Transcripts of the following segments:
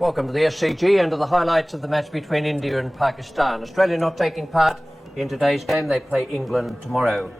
Welcome to the SCG and to the highlights of the match between India and Pakistan. Australia not taking part in today's game. They play England tomorrow.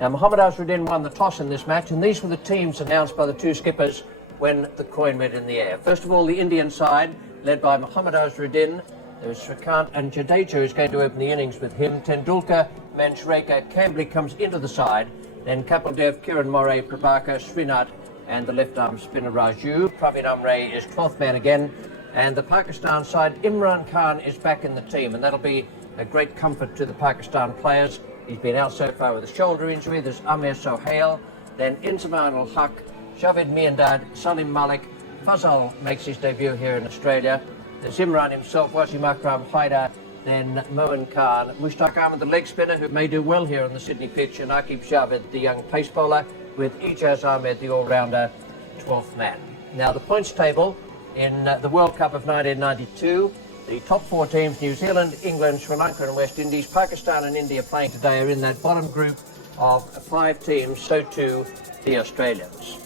Now, Mohammad Azharuddin won the toss in this match, and these were the teams announced by the two skippers when the coin went in the air. First of all, the Indian side, led by Mohammad Azharuddin. There's Srikanth and Jadeja, who's going to open the innings with him. Tendulkar, Manjrekar, Cambley comes into the side. Then Kapildev, Kiran Moray, Prabhakar, Srinath, and the left-arm spinner Raju. Praveen Amre is 12th man again. And the Pakistan side, Imran Khan is back in the team, and that'll be a great comfort to the Pakistan players. He's been out so far with a shoulder injury. There's Amir Sohail, then Inzamam ul-Haq, Javed Miandad, Salim Malik. Fazal makes his debut here in Australia. There's Imran himself, Wasim Akram, Haidar, then Moin Khan, Mushtaq Ahmed, the leg spinner, who may do well here on the Sydney pitch, and Aqib Javed, the young pace bowler, with Ijaz Ahmed, the all-rounder, 12th man. Now, the points table in the World Cup of 1992, the top four teams, New Zealand, England, Sri Lanka and West Indies, Pakistan and India playing today, are in that bottom group of 5 teams, so too the Australians.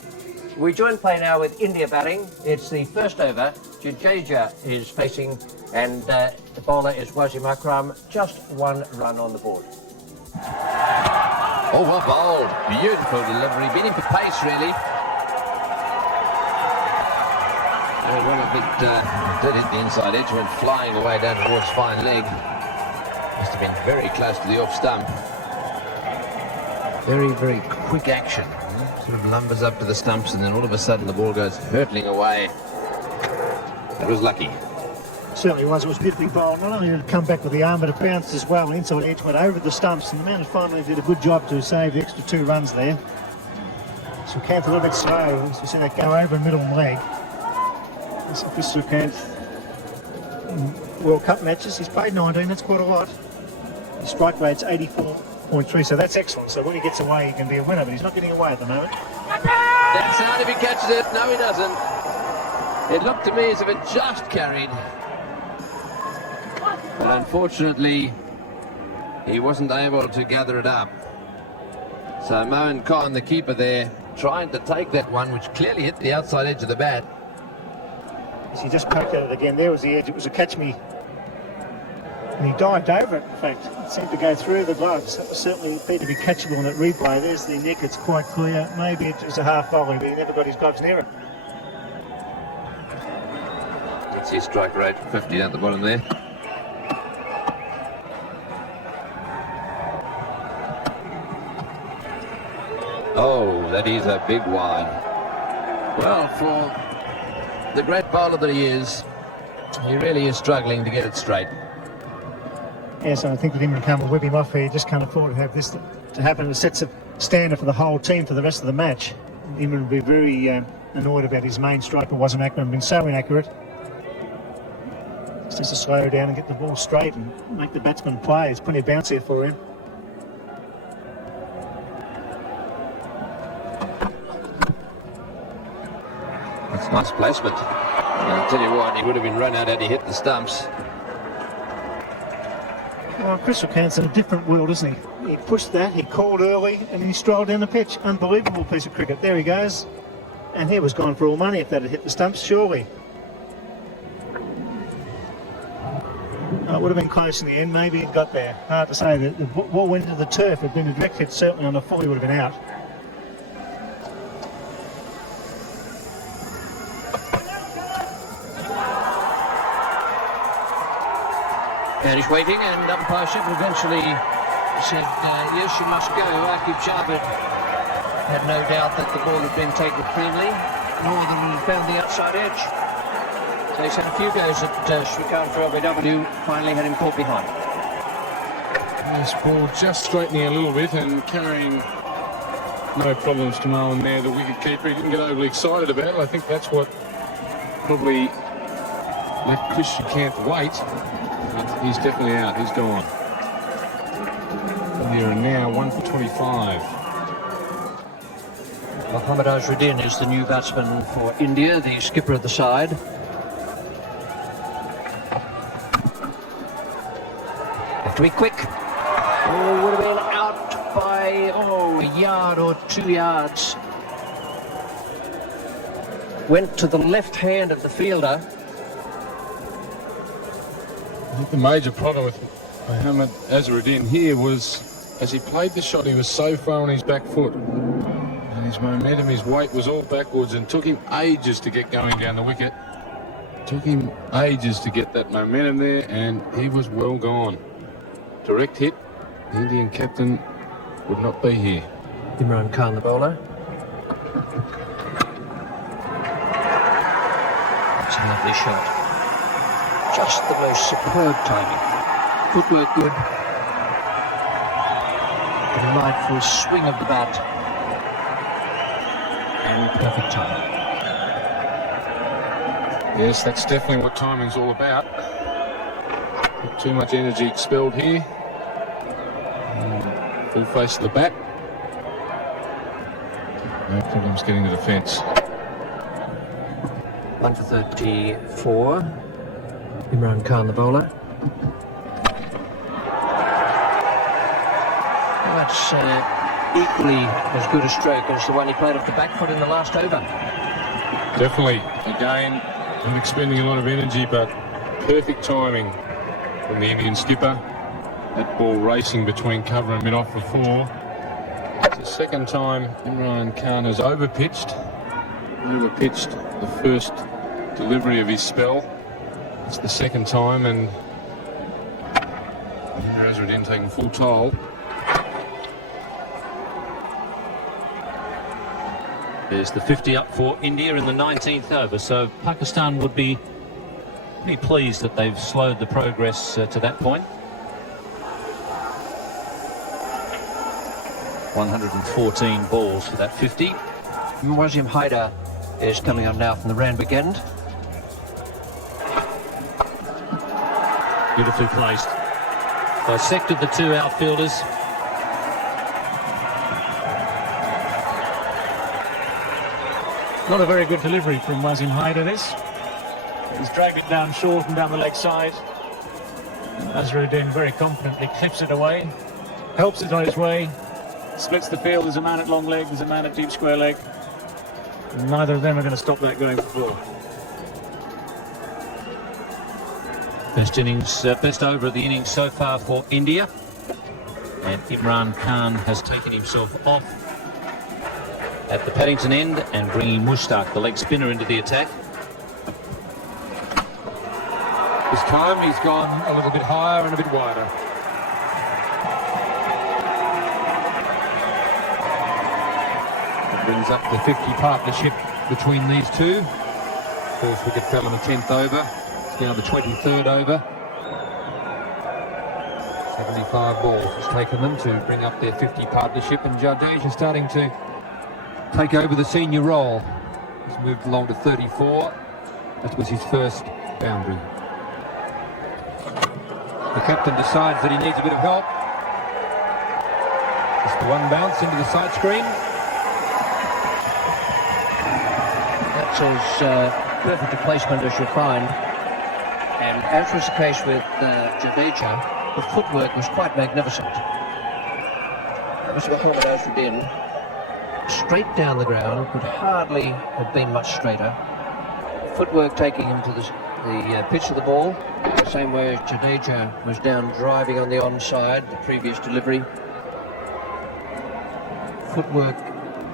We join play now with India batting. It's the first over. Jadeja is facing, and the bowler is Wasim Akram. Just 1 run on the board. Oh, well bowled. Beautiful delivery. Beating for pace, really. Well, if it did hit the inside edge, went flying away down towards fine leg. Must have been very close to the off stump. Very, very quick action. Sort of lumbers up to the stumps, and then all of a sudden the ball goes hurtling away. It was lucky. Certainly was. It was beautifully bowled. Not only did it come back with the arm, but it bounced as well. Inside edge went over the stumps, and the man finally did a good job to save the extra 2 runs there. So Srikanth a little bit slow. As we see that go over the middle leg. So Chris Srikanth in World Cup matches, he's played 19. That's quite a lot. His strike rate's 84.3, so that's excellent. So when he gets away, he can be a winner, but he's not getting away at the moment. That's out if he catches it. No, he doesn't. It looked to me as if it just carried. But unfortunately, he wasn't able to gather it up. So Moin Khan, the keeper there, trying to take that one, which clearly hit the outside edge of the bat. He just poked at it again. There was the edge. It was a catch me. And he dived over it, in fact. It seemed to go through the gloves. That was certainly appeared to be catchable in that replay. There's the neck. It's quite clear. Maybe it was a half volley, but he never got his gloves near it. That's his strike rate, 50 down the bottom there. Oh, that is a big wide. Well, for the great bowler that he is, he really is struggling to get it straight. Yes, I think that Imran Khan will whip him off here. He just can't afford to have this to happen. It sets a standard for the whole team for the rest of the match. Imran will be very annoyed about his main striker wasn't accurate, been so inaccurate. Just to slow down and get the ball straight and make the batsman play. There's plenty of bounce here for him. That's nice placement. I'll tell you what, he would have been run out had he hit the stumps. Well, Chris Srikanth's in a different world, isn't he? He pushed that, he called early, and he strolled down the pitch. Unbelievable piece of cricket. There he goes. And he was gone for all money if that had hit the stumps, surely. It would have been close in the end. Maybe it got there. Hard to say. The ball went into the turf. It had been a direct hit, certainly on the full, he would have been out. And he's waiting, and umpireship eventually said, yes, you must go. Aqib Javed had no doubt that the ball had been taken cleanly, nor that it had found the outside edge. So he's had a few goes at Srikanth for LBW, finally had him caught behind. This ball just straightening a little bit and carrying no problems to Moin there, the wicket keeper. He didn't get overly excited about it. I think that's what probably left Chris Srikanth wait. But he's definitely out. He's gone. And there are now 1 for 25. Mohammad Azharuddin is the new batsman for India, the skipper of the side. Have to be quick. Oh, would have been out by a yard or 2 yards. Went to the left hand of the fielder. I think the major problem with Mohammad Azharuddin here was, as he played the shot, he was so far on his back foot. And his momentum, his weight was all backwards and took him ages to get going down the wicket. Took him ages to get that momentum there, and he was well gone. Direct hit, the Indian captain would not be here. Imran Khan, the bowler. That's a lovely shot. Just the most superb timing. Footwork good. A delightful swing of the bat. And perfect timing. Yes, that's definitely what timing's all about. Not too much energy expelled here. Full face of the bat. No problems getting to the fence. 1 for 34. Imran Khan, the bowler. That's equally as good a stroke as the one he played off the back foot in the last over. Definitely. Again, not expending a lot of energy, but perfect timing from the Indian skipper. That ball racing between cover and mid-off for 4. It's the second time Imran Khan has overpitched the first delivery of his spell. It's the second time, and Azharuddin taking full toll. There's the 50 up for India in the 19th over, so Pakistan would be pretty pleased that they've slowed the progress to that point. 114 balls for that 50. Wasim Haider is coming on now from the Randwick end. Beautifully placed. Dissected the two outfielders. Not a very good delivery from Wasim Haider, this. He's dragged it down short and down the leg side. Azharuddin very confidently clips it away, helps it on its way, splits the field. There's a man at long leg, there's a man at deep square leg. Neither of them are going to stop that going for 4. Best innings, best over of the innings so far for India. And Imran Khan has taken himself off at the Paddington end and bringing Mushtaq, the leg spinner, into the attack. This time he's gone a little bit higher and a bit wider. It brings up the 50 partnership between these two. First wicket fell in the 10th over. It's now the 23rd over. 75 balls has taken them to bring up their 50 partnership, and Jadeja is starting to take over the senior role. He's moved along to 34. That was his first boundary. The captain decides that he needs a bit of help. Just the one bounce into the side screen. That's as perfect a placement as you'll find. And as was the case with Jadeja, the footwork was quite magnificent. That was Mohammad Azharuddin. Straight down the ground, could hardly have been much straighter. Footwork taking him to the pitch of the ball, the same way as Jadeja was down driving on the onside, the previous delivery. Footwork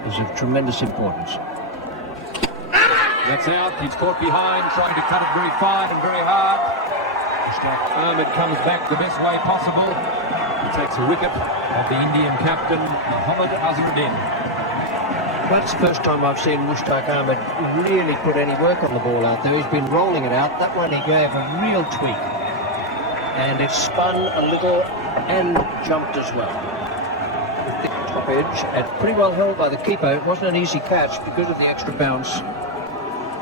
is of tremendous importance. That's out. He's caught behind, trying to cut it very fine and very hard. Ahmed comes back the best way possible. He takes a wicket of the Indian captain, Mohammad Azharuddin. That's the first time I've seen Mushtaq Ahmed really put any work on the ball out there. He's been rolling it out. That one he gave a real tweak. And it spun a little and jumped as well. With the top edge, and pretty well held by the keeper. It wasn't an easy catch because of the extra bounce.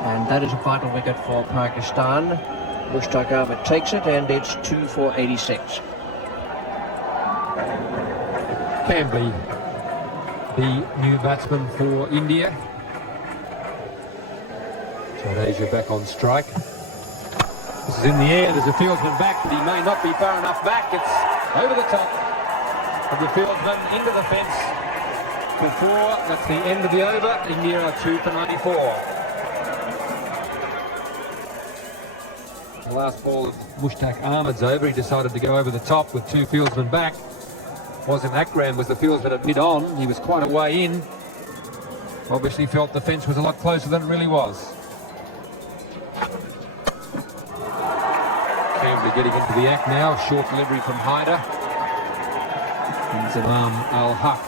And that is a vital wicket for Pakistan. Mushtaq Ahmed takes it, and it's 2 for 86. Camby, the new batsman for India. Jadeja back on strike. This is in the air, there's a fieldsman back, but he may not be far enough back. It's over the top of the fieldsman into the fence. Before, that's the end of the over. India are 2 for 94. The last ball of Mushtaq Ahmed's over. He decided to go over the top with two fieldsmen back. Wasim Akram was the fieldsman at mid-on. He was quite a way in. Obviously felt the fence was a lot closer than it really was. Campbell getting into the act now. Short delivery from Haider. And Zamam Al-Haq.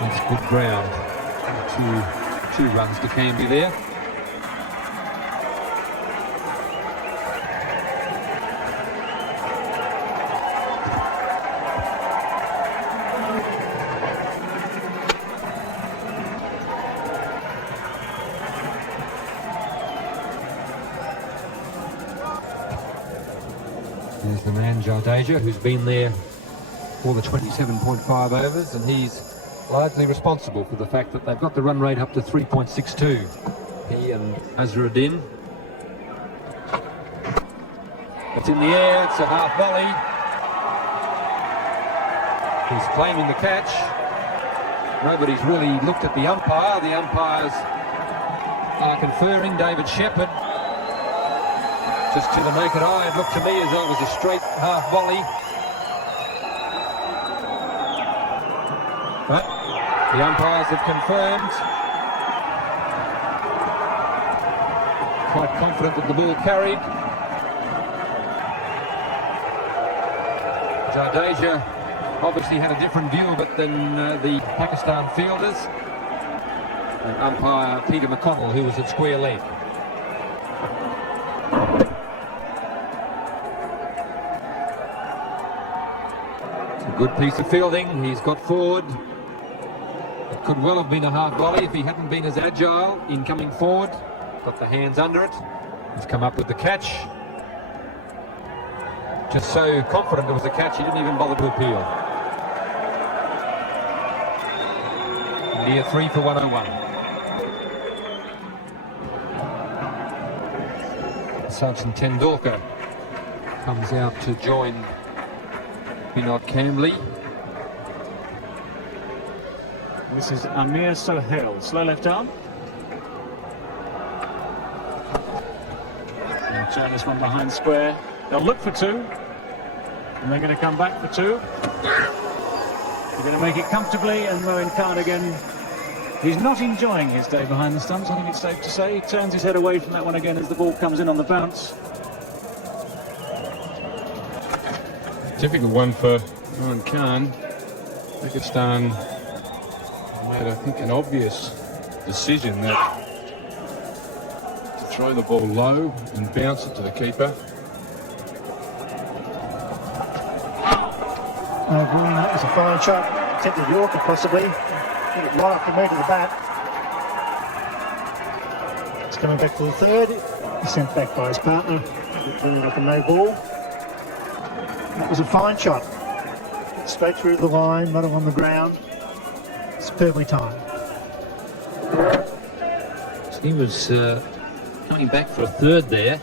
That's good ground. Two runs to Canby there. There's the man Jadeja, who's been there for the 27.5 overs, and he's largely responsible for the fact that they've got the run rate up to 3.62. He and Azharuddin. It's in the air, it's a half volley. He's claiming the catch. Nobody's really looked at the umpire. The umpires are conferring. David Shepherd, just to the naked eye, it looked to me as though it was a straight half volley. But the umpires have confirmed. Quite confident that the ball carried. Jadeja obviously had a different view of it than the Pakistan fielders. And umpire Peter McConnell, who was at square leg. It's a good piece of fielding. He's got forward. It could well have been a half volley if he hadn't been as agile in coming forward. Got the hands under it. He's come up with the catch. Just so confident it was a catch, he didn't even bother to appeal. India 3 for 101. Sachin Tendulkar comes out to join Vinod Kambli. This is Amir Sohail, slow left arm. They'll turn this one behind square. They'll look for two, and they're going to come back for two. They're going to make it comfortably, and Moin Khan again. He's not enjoying his day behind the stumps, I think it's safe to say. He turns his head away from that one again as the ball comes in on the bounce. Typical one for Moin Khan. Pakistan made, I think, an obvious decision that to throw the ball low and bounce it to the keeper. That was a fine shot. Attempted Yorker possibly. Get it right off the meat of the bat. It's coming back for the third. He's sent back by his partner. Turning off a no ball. That was a fine shot. Straight through the line, not on the ground. Superbly timed. He was coming back for a third there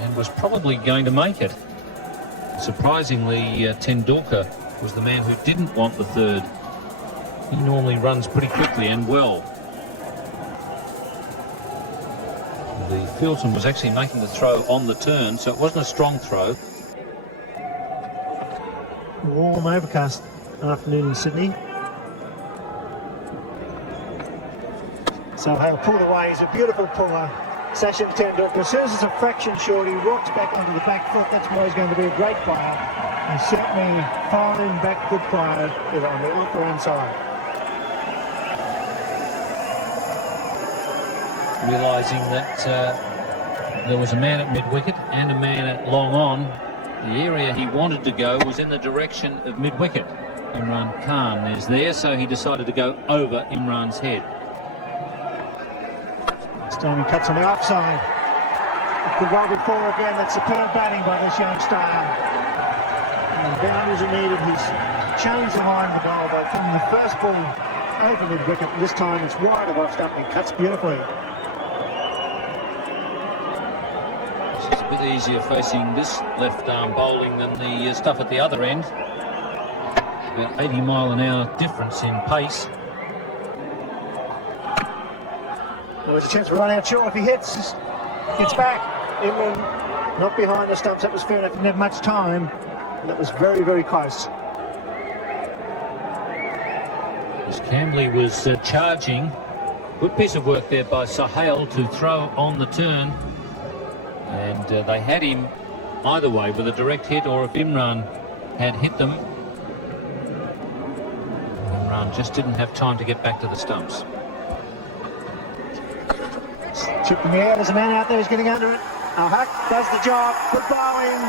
and was probably going to make it. Surprisingly, Tendulkar was the man who didn't want the third. He normally runs pretty quickly and well. The fieldsman was actually making the throw on the turn, so it wasn't a strong throw. Warm overcast afternoon in Sydney. So he'll pull away. He's a beautiful puller. Sachin Tendulkar, as soon as it's a fraction short, he rocks back onto the back foot. That's why he's going to be a great player. He's certainly firing back good player on the upper side. Realising that there was a man at mid-wicket and a man at long on, the area he wanted to go was in the direction of mid-wicket. Imran Khan is there, so he decided to go over Imran's head. This time he cuts on the offside. Could well be four again. That's superb batting by this young star. And boundaries are needed. He's changed the line of the goal by throwing the first ball over mid-wicket. This time it's wide of off stump and cuts beautifully. It's a bit easier facing this left arm bowling than the stuff at the other end. About 80 mile an hour difference in pace. Well, there's a chance to run out short if he hits. Gets back. England not behind the stumps. That was fair enough. Didn't have much time. And that was very, very close. As Camberley was charging, good piece of work there by Sahel to throw on the turn. And they had him either way with a direct hit, or if Imran had hit them, Imran just didn't have time to get back to the stumps. Chip in the air, there's a man out there who's getting under it. Huck does the job. Good bowling.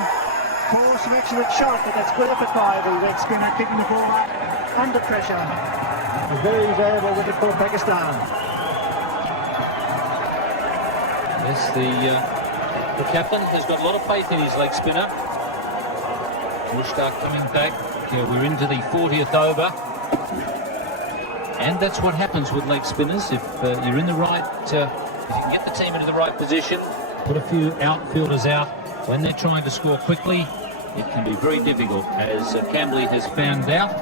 Poor selection of shot, but that's good effort by the leg spinner, keeping the ball up under pressure. Very variable with it for Pakistan. Yes, the captain has got a lot of faith in his leg spinner. Mushtaq coming back. We're into the 40th over. And that's what happens with leg spinners. If you're in the right, if you can get the team into the right position, put a few outfielders out when they're trying to score quickly, it can be very difficult, as Camberley has found out.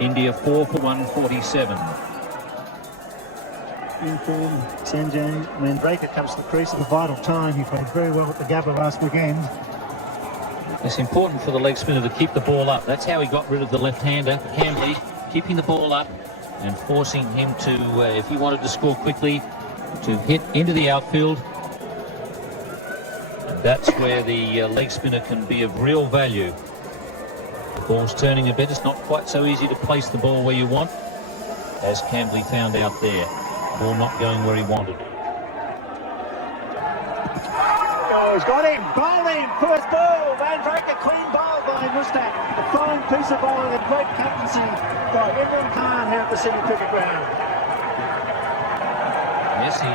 India 4 for 147. In form, Sanjay Mandraker comes to the crease at a vital time. He played very well at the Gabba last weekend. It's important for the leg spinner to keep the ball up. That's how he got rid of the left-hander, Camberley, keeping the ball up and forcing him to, if he wanted to score quickly, to hit into the outfield. And that's where the leg spinner can be of real value. The ball's turning a bit. It's not quite so easy to place the ball where you want, as Camberley found out there. Ball not going where he wanted. Oh, he's got him. Bowling. First ball. Mandraker, clean bowl by Mushtaq. A fine piece of bowling and great captaincy by Imran Khan here at the Sydney Cricket Ground. Yes, he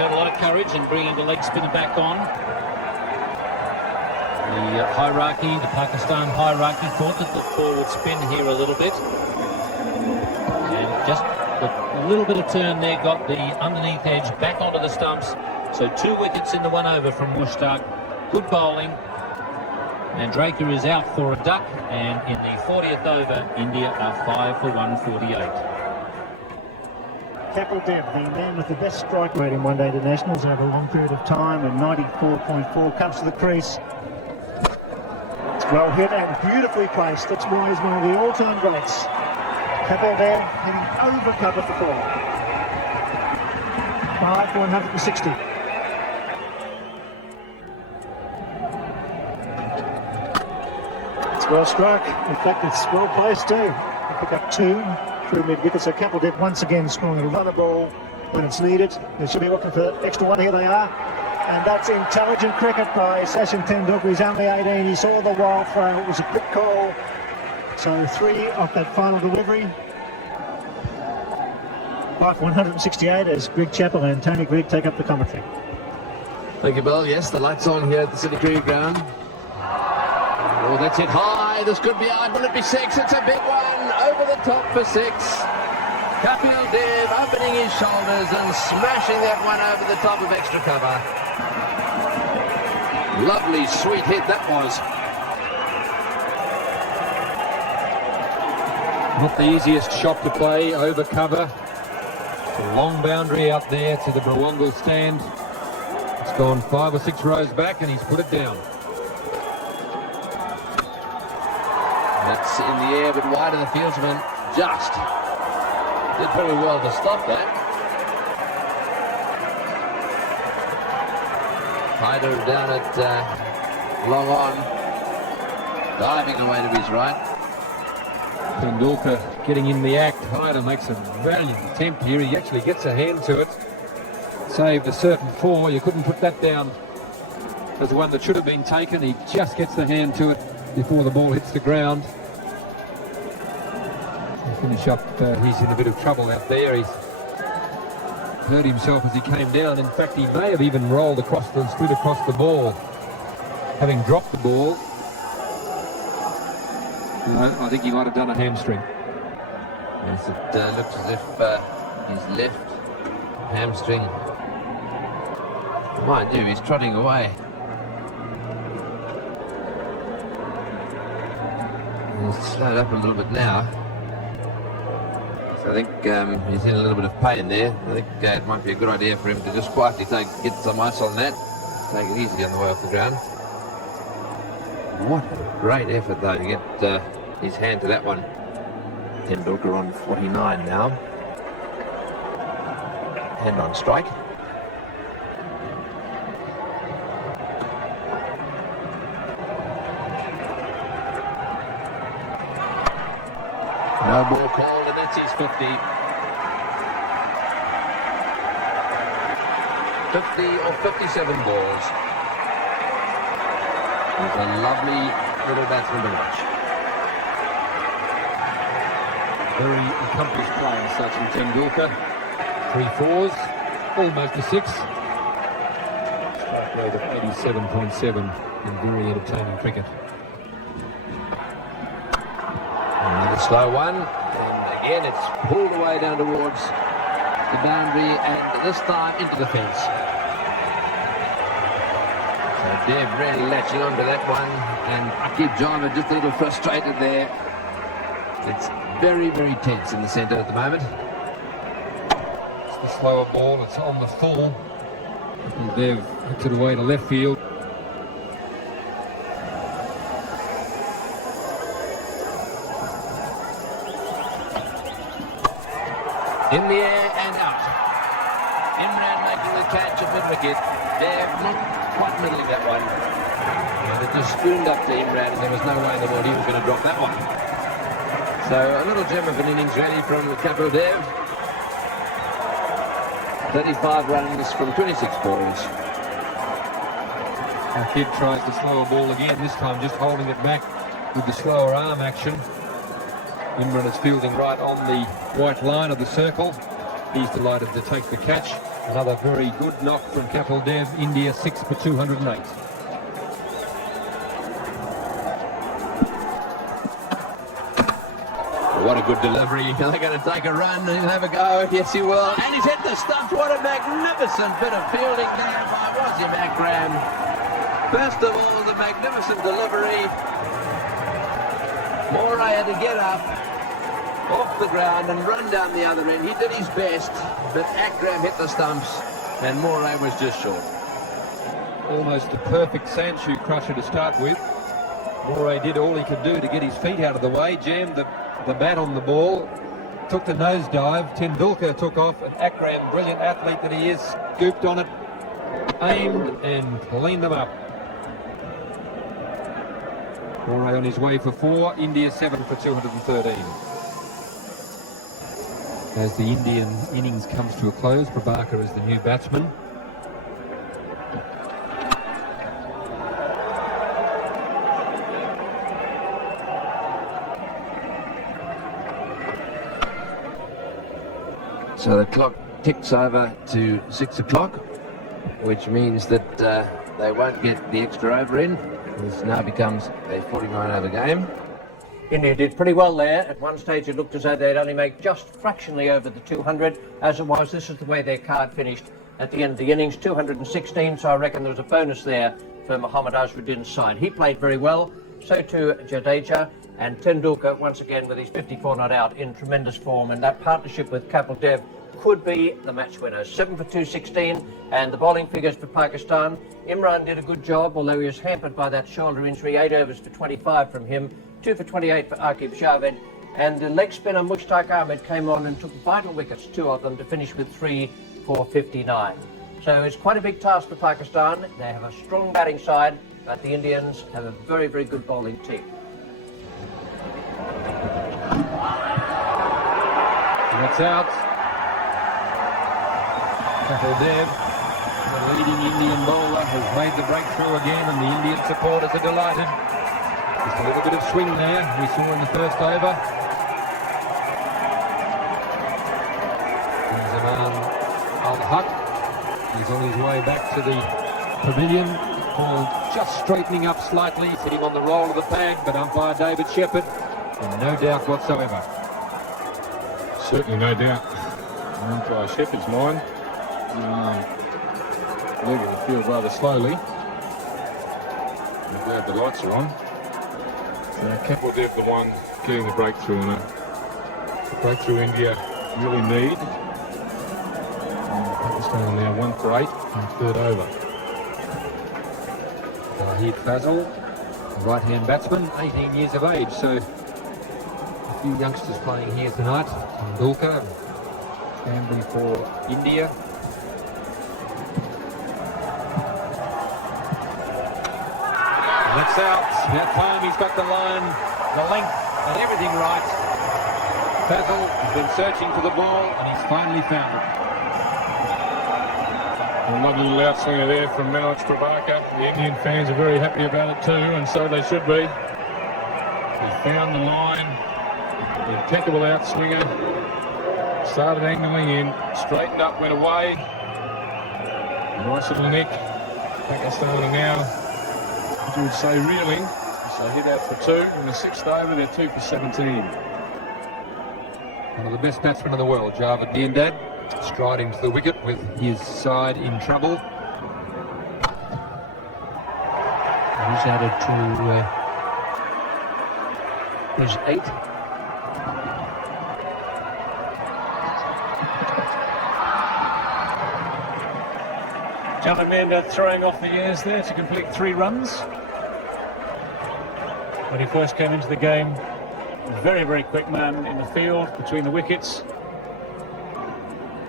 showed a lot of courage in bringing the leg spinner back on. The hierarchy, the Pakistan hierarchy, thought that the ball would spin here a little bit. And just a little bit of turn there got the underneath edge back onto the stumps. So 2 wickets in the 1 over from Mushtaq. Good bowling. Mandraker is out for a duck, and in the 40th over, India are 5 for 148. Kapil Dev, the man with the best strike rate in one-day internationals over a long period of time, and 94.4, comes to the crease. It's well hit and beautifully placed. That's why he's one of the all-time greats. Kapil Dev hitting over cover for 4. 5 for 160. It's well struck. In fact, it's well placed too. They pick up 2 through mid-wicket. So Kapil Dev once again scoring a runner ball when it's needed. They should be looking for extra 1. Here they are. And that's intelligent cricket by Sachin Tendulkar. He's only 18. He saw the wild throw. It was a quick call. So 3 off that final delivery. 5 for 168 as Greg Chappell and Tony Grigg take up the commentary. Thank you, Bill. Yes, the lights on here at the Sydney Cricket Ground. Oh, that's it high. This could be out. Will it be 6? It's a big one. Over the top for 6. Kapil Dev opening his shoulders and smashing that one over the top of extra cover. Lovely, sweet hit that was. Not the easiest shot to play, over cover. A long boundary out there to the Brawangal stand. It's gone 5 or 6 rows back and he's put it down. That's in the air, but wide of the fieldsman. Just did very well to stop that. Hyder down at long on, diving away to his right. Tendulkar getting in the act. Hyder makes a valiant attempt here. He actually gets a hand to it. Saved a certain 4. You couldn't put that down as the one that should have been taken. He just gets the hand to it before the ball hits the ground. Finish up, he's in a bit of trouble out there. He's hurt himself as he came down. In fact, he may have even rolled across and slid across the ball, having dropped the ball. No, I think he might have done a hamstring. Yes, it looks as if his left hamstring. Mind you, he's trotting away. He's slowed up a little bit now. So I think he's in a little bit of pain there. I think it might be a good idea for him to just quietly get some ice on that. Take it easy on the way off the ground. What a great effort though to get his hand to that one. Tendulkar on 49 now. Hand on strike. No ball called, and that's his 50. 50 or 57 balls. He's a lovely little batsman to watch. Very accomplished player, Sachin Tendulkar. 3 fours, almost a 6. Strike rate of 87.7 in very entertaining cricket. Another slow one, and again it's pulled away down towards the boundary, and this time into the fence. So Dev really latching onto that one, and Akib Jama just a little frustrated there. It's very, very tense in the centre at the moment. It's the slower ball, it's on the full. And Dev hits it away to left field. In the air and out. Imran making the catch at mid-wicket. Dev not quite middling that one. And it just spooned up to Imran, and there was no way in the world he was going to drop that one. So a little gem of an innings really from Kapil Dev. 35 runs from 26 balls. Our kid tries the slower ball again, this time just holding it back with the slower arm action. Imran is fielding right on the white line of the circle. He's delighted to take the catch. Another very good knock from Kapil Dev. India 6 for 208. What a good delivery. They're going to take a run and he'll have a go. Yes, he will. And he's hit the stumps. What a magnificent bit of fielding there by Wasim Akram. First of all, the magnificent delivery. Moray had to get up off the ground and run down the other end. He did his best, but Akram hit the stumps and Moray was just short. Almost a perfect Sandshoe crusher to start with. Moray did all he could do to get his feet out of the way, jammed the bat on the ball, took the nosedive. Tendulkar took off, and Akram, brilliant athlete that he is, scooped on it, aimed and cleaned them up. Moray on his way for 4, India 7 for 213. As the Indian innings comes to a close, Prabhakar is the new batsman. So the clock ticks over to 6 o'clock, which means that they won't get the extra over in. This now becomes a 49 over game. India did pretty well there. At one stage it looked as though they'd only make just fractionally over the 200. As it was, this is the way their card finished at the end of the innings, 216, so I reckon there was a bonus there for Mohammad Azharuddin's side. He played very well, so too Jadeja, and Tendulkar once again with his 54 not out in tremendous form, and that partnership with Kapil Dev could be the match winner. 7 for 216, and the bowling figures for Pakistan. Imran did a good job, although he was hampered by that shoulder injury. 8 overs for 25 from him, 2 for 28 for Aqib Javed, and the leg spinner Mushtaq Ahmed came on and took vital wickets, 2 of them, to finish with 3 for 59. So it's quite a big task for Pakistan. They have a strong batting side, but the Indians have a very, very good bowling team. That's out. Kapil Dev, the leading Indian bowler, has made the breakthrough again, and the Indian supporters are delighted. Just a little bit of swing there we saw in the first over. Zaman al-Haq, he's on his way back to the pavilion. Ball just straightening up slightly, sitting on the roll of the bag, but umpire David Shepherd, and no doubt whatsoever. Certainly no doubt. Umpire Shepherd's mind. Leaving the field rather slowly. I'm glad the lights are on. Kapil Dev the one getting the breakthrough, and a breakthrough India really need. Pakistan now 1 for 8 in the third over. Shahid Fazal, right-hand batsman, 18 years of age. So a few youngsters playing here tonight. Tendulkar, Camby for India. And that's out. That time he's got the line, the length and everything right. Fazal has been searching for the ball and he's finally found it. A lovely little outswinger there from Manoj Prabhakar. The Indian fans are very happy about it too, and so they should be. He found the line. The impeccable outswinger. Started angling in, straightened up, went away. Nice little nick. Pakistan are now, as you would say, reeling. So hit out for 2 in the 6th over. They're 2 for 17. One of the best batsmen in the world, Javed Miandad, striding to the wicket with his side in trouble. He's added to his 8. Javed Miandad throwing off the years there to complete 3 runs. When he first came into the game, a very, very quick man in the field between the wickets.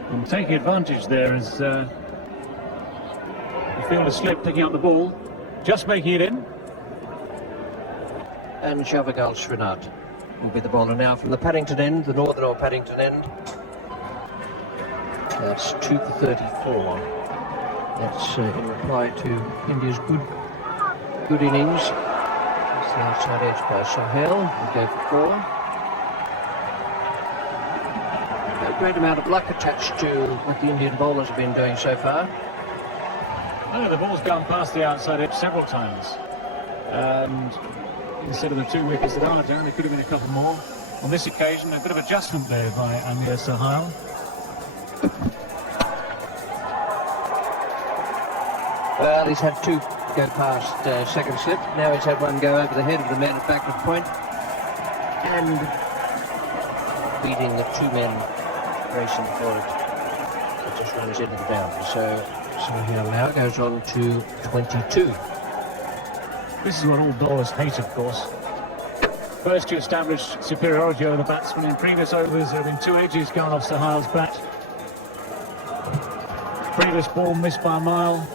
And taking advantage there as the fielder slipped, picking up the ball, just making it in. And Shavagal Srinath will be the bowler now from the Paddington end, the northern or Paddington end. That's 2 for 34. That's in reply to India's good innings. That's the outside edge by Sohail. We go for 4. A great amount of luck attached to what the Indian bowlers have been doing so far. I know the ball's gone past the outside edge several times. And instead of the 2 wickets that are down, there could have been a couple more. On this occasion, a bit of adjustment there by Amir Sohail. Well, he's had 2 go past second slip. Now he's had 1 go over the head of the man at backward point. And beating the 2 men racing for it. It just runs into the boundary. So Sohail now goes on to 22. This is what all bowlers hate, of course. First, you establish superiority over the batsman. In previous overs, there have been 2 edges gone off Sohail's bat. Previous ball missed by a mile.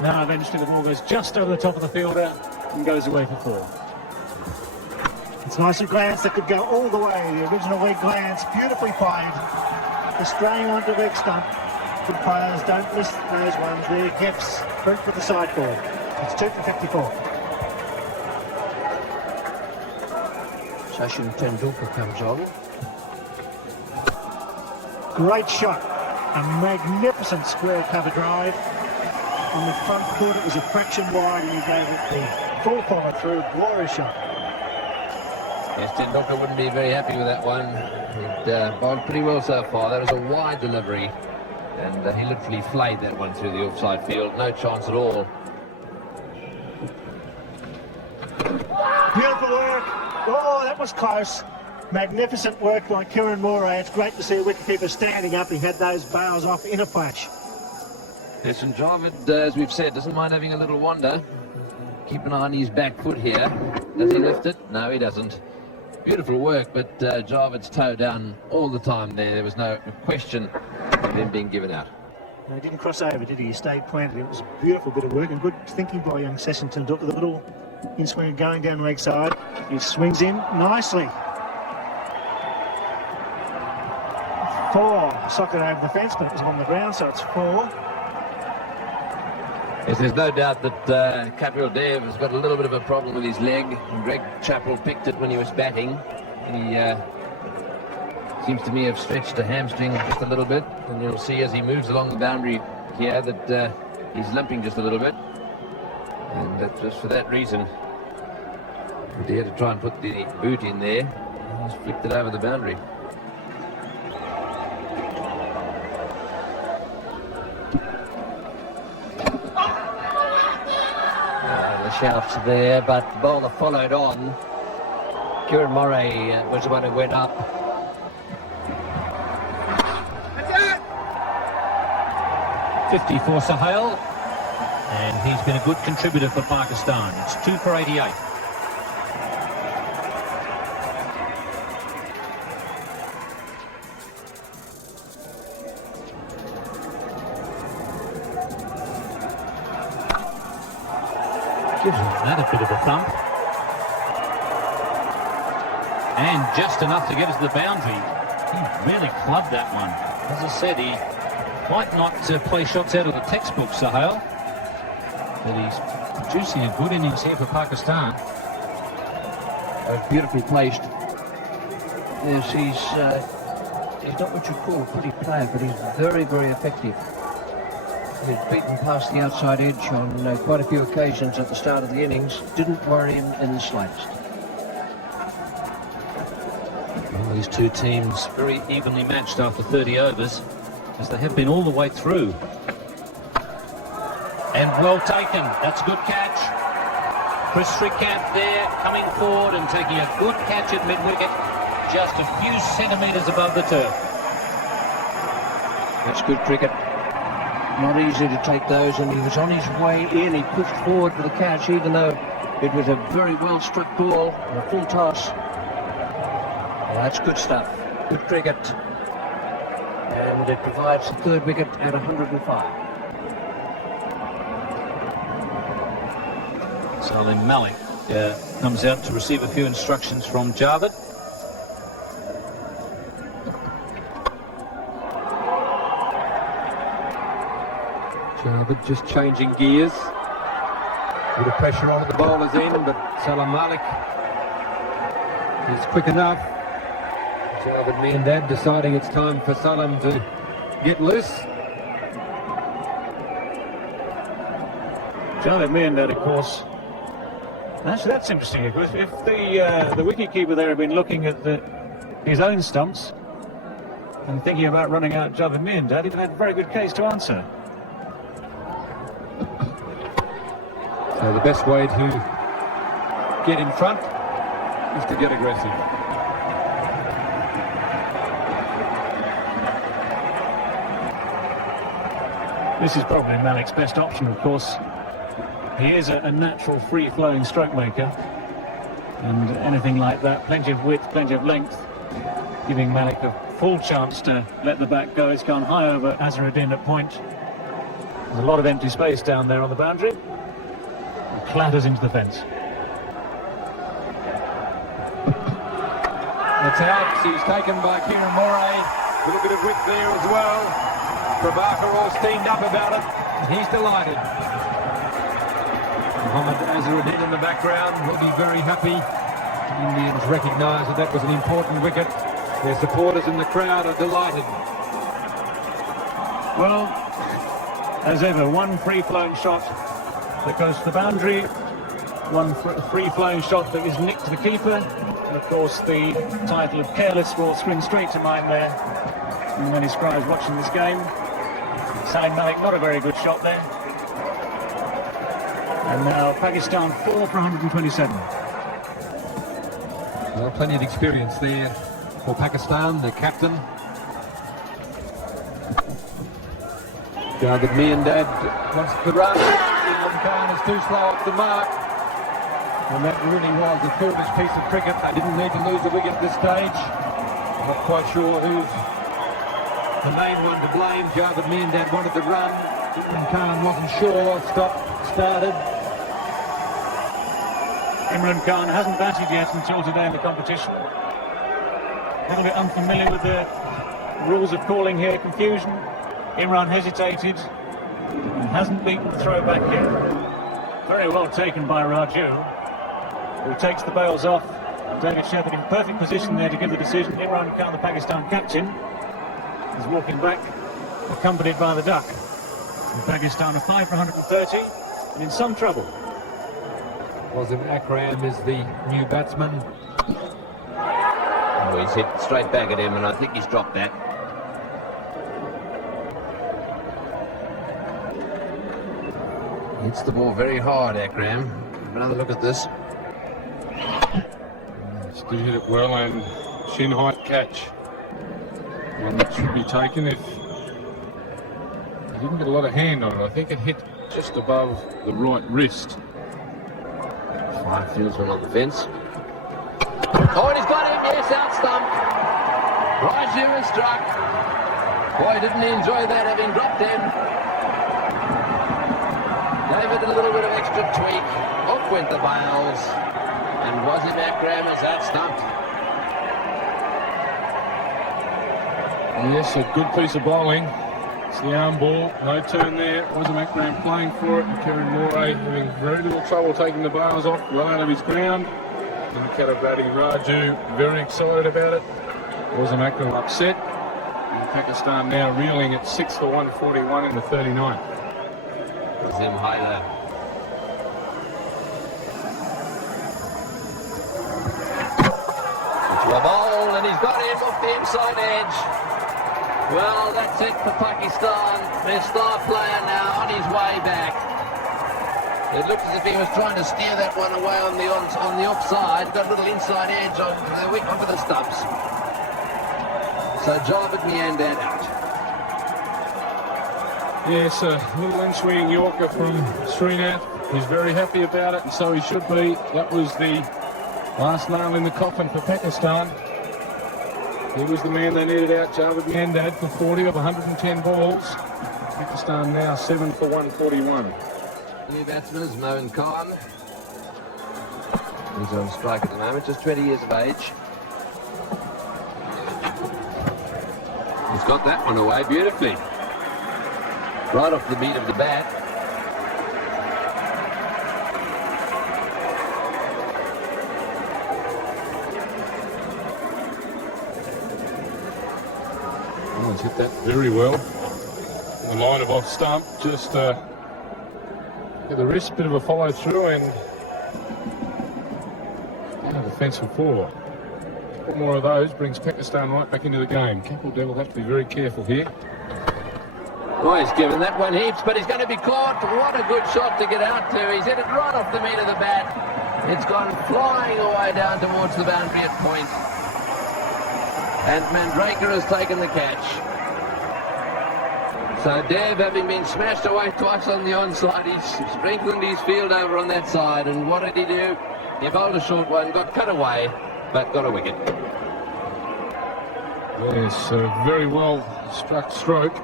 Now eventually the ball goes just over the top of the fielder and goes away for 4. It's nice and glance that could go all the way. The original leg glance, beautifully played. The spraying onto the leg stump. Good players don't miss those ones. They're gifts. Brent for the sideboard. It's 2 for 54. Sachin Tendulkar comes on. Great shot. A magnificent square cover drive. On the front foot, it was a fraction wide, and he gave it the full follow through. Glorious shot. Yes, Tendulkar wouldn't be very happy with that one. He'd bowled pretty well so far. That was a wide delivery, and he literally flayed that one through the offside field. No chance at all. Beautiful work. Oh, that was close. Magnificent work by Kieran Moray. It's great to see a wicketkeeper standing up. He had those bails off in a flash. Yes, and Javed, as we've said, doesn't mind having a little wander. Keep an eye on his back foot here. Does he lift it? No, he doesn't. Beautiful work, but Javed's toe down all the time there. There was no question of him being given out. No, he didn't cross over, did he? He stayed planted. It was a beautiful bit of work and good thinking by young Sachin Tendulkar. The little in-swinger going down the leg side. He swings in nicely. 4. Socked it over the fence, but it was on the ground, so it's 4. Yes, there's no doubt that Kapil Dev has got a little bit of a problem with his leg. And Greg Chappell picked it when he was batting. He seems to me have stretched a hamstring just a little bit. And you'll see as he moves along the boundary here that he's limping just a little bit. And that's just for that reason. He had to try and put the boot in there. He's flicked it over the boundary. Shafts there, but the bowler followed on. Kieran Moray was the one who went up. That's it! 50 for Sohail. And he's been a good contributor for Pakistan. It's 2 for 88. Gives that a bit of a thump. And just enough to get us to the boundary. He really clubbed that one. As I said, he might not play shots out of the textbook, Sahel, but he's producing a good innings here for Pakistan. Beautifully placed. Yes, he's not what you call a pretty player, but he's very, very effective. He's beaten past the outside edge on quite a few occasions at the start of the innings. Didn't worry him in the slightest. Well, these two teams very evenly matched after 30 overs, as they have been all the way through. And well taken. That's a good catch. Chris Srikanth there, coming forward and taking a good catch at mid-wicket, just a few centimetres above the turf. That's good cricket. Not easy to take those, and he was on his way in. He pushed forward for the catch, even though it was a very well-struck ball and a full toss. Well, that's good stuff. Good cricket. And it provides the third wicket at 105. Salim Malik comes out to receive a few instructions from Javed. Javed just changing gears. Bit of pressure on at the bowler's end, but Salim Malik is quick enough. Javed Miandad deciding it's time for Salim to get loose. Javed Miandad, of course. That's interesting. Of course, if the wicketkeeper there had been looking at his own stumps and thinking about running out Javed Miandad, he'd have had a very good case to answer. So the best way to get in front is to get aggressive. This is probably Malik's best option, of course. He is a natural free-flowing stroke maker, and anything like that, plenty of width, plenty of length, giving Malik a full chance to let the bat go. It's gone high over Azharuddin at point. There's a lot of empty space down there on the boundary. It clatters into the fence. That's out. He's taken by Kieran Moray. A little bit of width there as well. Prabhakar all steamed up about it. He's delighted. Mohammad Azharuddin in the background will be very happy. The Indians recognise that was an important wicket. Their supporters in the crowd are delighted. Well, as ever, one free-flowing shot that goes to the boundary, one free-flowing shot that is nicked to the keeper, and of course the title of careless will spring straight to mind there from many scribes watching this game. Salim Malik, not a very good shot there. And now Pakistan 4 for 127. Well, plenty of experience there for Pakistan, the captain. Javed Miandad wants the run. Imran Khan is too slow off the mark. And that really was a foolish piece of cricket. They didn't need to lose a wicket at this stage. I'm not quite sure who's the main one to blame. Javed Miandad wanted the run. Imran Khan wasn't sure. Started. Imran Khan hasn't batted yet until today in the competition. A little bit unfamiliar with the rules of calling here, confusion. Imran hesitated and hasn't beaten the throw back here. Very well taken by Raju, who takes the bails off. David Shepherd in perfect position there to give the decision. Imran Khan, the Pakistan captain, is walking back, accompanied by the duck. And Pakistan are 5 for 130 and in some trouble. Wasim Akram is the new batsman. Oh, he's hit straight back at him, and I think he's dropped that. Hits the ball very hard, Akram. Have another look at this. Still hit it well, and shin height catch. One that should be taken if he didn't get a lot of hand on it. I think it hit just above the right wrist. Fine fieldsman on the fence. Oh, and he's got him, yes, out stump. Raju is struck. Boy, didn't he enjoy that, having dropped in. Gave it a little bit of extra tweak. Off went the bails. And Wazim Akram is out stumped. Yes, a good piece of bowling. It's the arm ball, no turn there. Wazim Akram playing for it, and Kerry Moray having very little trouble taking the bails off, well out of his ground. And Katabati Raju very excited about it. Wazim Akram upset. And Pakistan now reeling at 6 for 141 in the 39th. Zim Haila. The ball, and he's got him off the inside edge. Well, that's it for Pakistan. Their star player now on his way back. It looked as if he was trying to steer that one away on the offside. Got a little inside edge onto the stumps. So Jarvid meandered out. Yes, a little in-swinging Yorker from Srinath. He's very happy about it, and so he should be. That was the last nail in the coffin for Pakistan. He was the man they needed out, Javed Miandad, for 40 of 110 balls. Pakistan now 7 for 141. New batsman is Mohan Khan. He's on strike at the moment, just 20 years of age. He's got that one away beautifully. Right off the beat of the bat. Oh, he's hit that very well. The line of off stump, just get the wrist, bit of a follow through, and out of the fence for 4. A couple more of those brings Pakistan right back into the game. Kapil Dev will have to be very careful here. Oh, he's given that one heaps, but he's going to be caught. What a good shot to get out to. He's hit it right off the meat of the bat. It's gone flying away down towards the boundary at point. And Mandraker has taken the catch. So Dev, having been smashed away twice on the onside, he's strengthened his field over on that side. And what did he do? He bowled a short one, got cut away, but got a wicket. Yes, a very well struck stroke.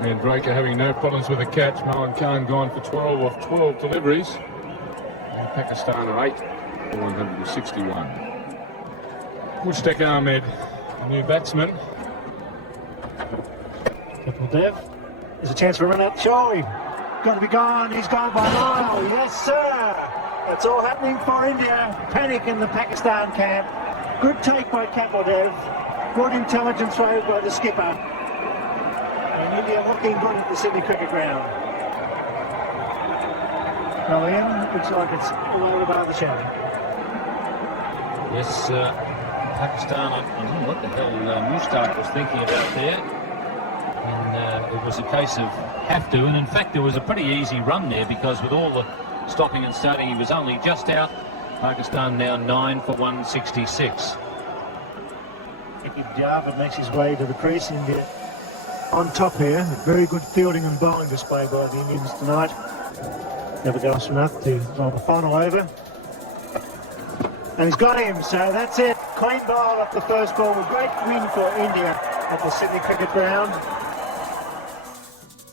Mandraker having no problems with the catch. Mohan Khan gone for 12 off 12 deliveries. And Pakistan are 8 for 161. Mushtaq Ahmed, a new batsman. Kapil Dev. There's a chance for a run out. Surely. Got to be gone. He's gone by mile. Yes, sir. It's all happening for India. Panic in the Pakistan camp. Good take by Kapil Dev. Good intelligent throw by the skipper. And India looking good at the Sydney cricket ground. Well, Ian, looks like it's all over the channel. Yes, Pakistan, I don't know what the hell Mushtaq was thinking about there. And it was a case of have to, and in fact there was a pretty easy run there because with all the stopping and starting he was only just out. Pakistan now 9 for 166. Jarvid makes his way to the crease. India on top here. Very good fielding and bowling display by the Indians tonight. Never goes enough to roll the final over. And he's got him, so that's it. Clean bowl off the first ball. A great win for India at the Sydney Cricket Ground.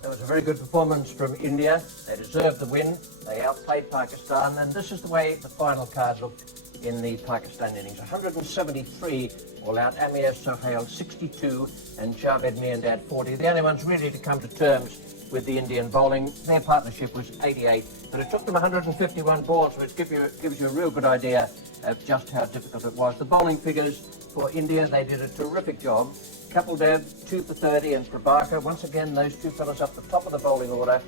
That was a very good performance from India. They deserved the win. They outplayed Pakistan, and this is the way the final card looked in the Pakistan innings. 173 all out. Amir Sohail 62 and Javed Miandad 40. The only ones really to come to terms with the Indian bowling. Their partnership was 88, but it took them 151 balls, which gives you a real good idea of just how difficult it was. The bowling figures for India, they did a terrific job. Kapil Dev 2 for 30 and Prabhakar, once again those two fellas up the top of the bowling order,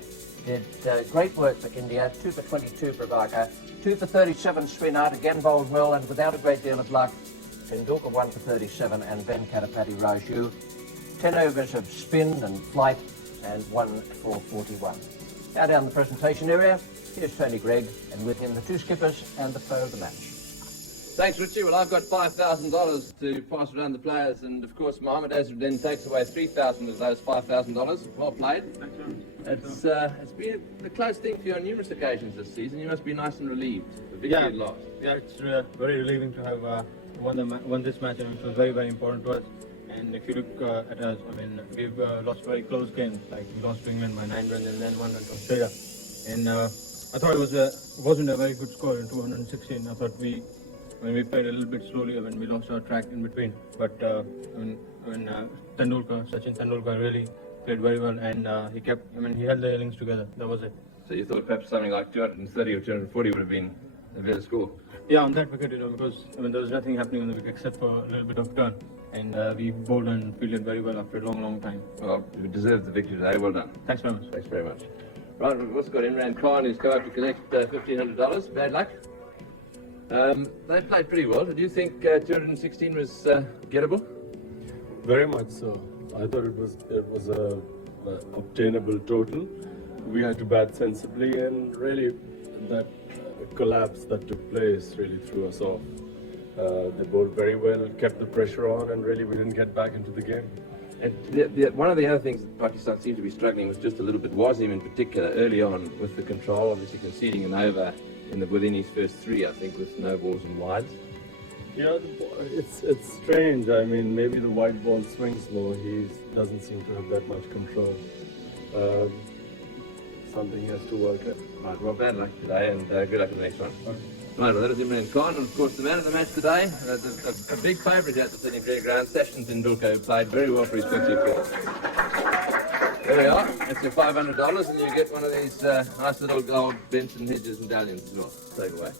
did great work for India. 2 for 22 Prabhakar, 2 for 37 Srinath, again bowled well and without a great deal of luck. Tendulkar 1 for 37 and Venkatapati Raju. 10 overs of spin and flight and 1 for 41. Now down the presentation area, here's Tony Gregg, and with him the two skippers and the player of the match. Thanks, Richie. Well, I've got $5,000 to pass around the players, and of course, Mohammed Azruddin takes away $3,000 of those $5,000. Well played. Thank you. It's been a close thing for you on numerous occasions this season. You must be nice and relieved. The victory at last. Yeah, it's very relieving to have won this match, and it was very, very important to us. And if you look at us, I mean, we've lost very close games, like we lost to England by 9 runs and then 1 run to Australia. And I thought it wasn't a very good score in 216. I thought when we played a little bit slowly, when we lost our track in between. But when Sachin Tendulkar really played very well, and he held the innings together. That was it. So you thought perhaps something like 230 or 240 would have been a better score? Yeah, on that wicket, because there was nothing happening on the wicket except for a little bit of turn. And we bowled and fielded very well after a long, long time. Well, you deserved the victory today. Well done. Thanks very much. Thanks very much. Right, we've also got Imran Khan, who's come up to collect $1,500. Bad luck. They played pretty well. Did you think 216 was gettable? Very much so. I thought it was a obtainable total. We had to bat sensibly, and really that collapse that took place really threw us off. They bowled very well, kept the pressure on, and really we didn't get back into the game. And one of the other things that Pakistan seemed to be struggling with just a little bit, Wasim in particular, early on with the control, obviously conceding an over within his first 3, I think, with no balls and wides. Yeah, it's strange. I mean, maybe the white ball swings more. He doesn't seem to have that much control. Something he has to work at. Right, well, bad luck today, and good luck in the next one. Okay. Right, well, that is Imran Khan, and of course the man of the match today, a big favourite here at the Sydney Cricket Ground, Sachin Tendulkar, who played very well for his 54. There we are, that's your $500, and you get one of these nice little gold Benson Hedges medallions as well. Take away.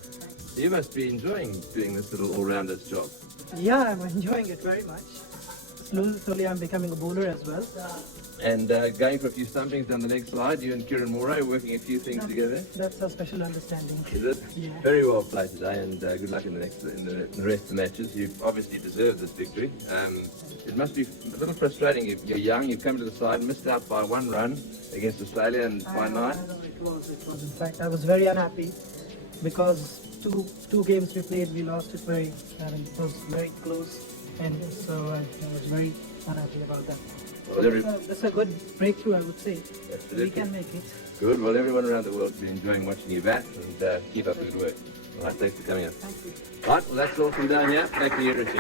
You must be enjoying doing this little all-rounders job. Yeah, I'm enjoying it very much. Slowly I'm becoming a bowler as well. And going for a few stumpings down the leg slide, you and Kieran Moore working a few things together. That's a special understanding. Is it? Yeah. Very well played today, and good luck in the rest of the matches. You obviously deserve this victory. It must be a little frustrating. You're young, you've come to the side, missed out by 1 run against Australia and by 9. It was. In fact, I was very unhappy because two games we played, we lost it it was very close, and so I was very unhappy about that. Well, that's a good breakthrough, I would say. Absolutely. We can make it. Good. Well, everyone around the world has been enjoying watching you bat, and keep up the good work. All right, thanks for coming up. Thank you. Right, well, that's all from down here. Back to you, Richie.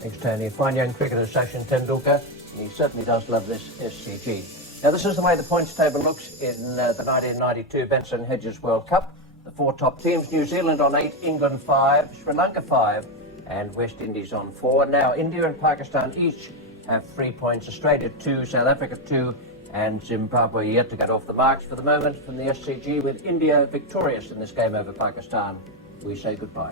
Thanks, Tony. Fine young cricketer, Sachin Tendulkar, and he certainly does love this SCG. Now, this is the way the points table looks in the 1992 Benson Hedges World Cup. The 4 top teams: New Zealand on 8, England 5, Sri Lanka 5, and West Indies on 4. Now, India and Pakistan each have 3 points, Australia 2, South Africa 2, and Zimbabwe yet to get off the marks for the moment from the SCG, with India victorious in this game over Pakistan. We say goodbye.